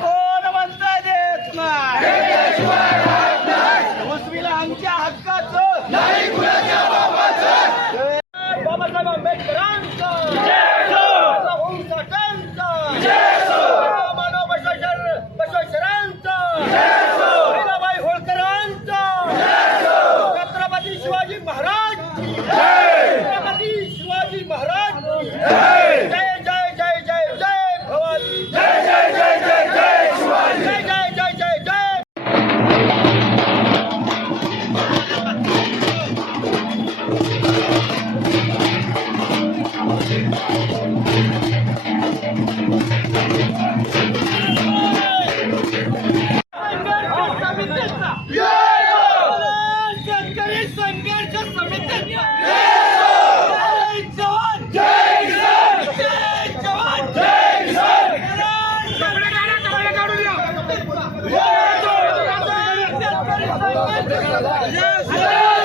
कोण म्हणता देत नाही मुस्लिम आमच्या हक्काचं नाही कुणाच्या बापाचं बाबासाहेब आंबेडकरांचा भाऊ साठेंचा मानव बसवेश्वरांचा लीलाबाई होळकरांचा छत्रपती शिवाजी महाराज छत्रपती शिवाजी महाराज जय जय जय जय जय भवानी जय जय जय जय जय शिवाजी जय जय जय जय जय शेतकरी संघर्ष समितीचा जय जवान जय किसान जय जवान जय किसान शेतकरी संघर्ष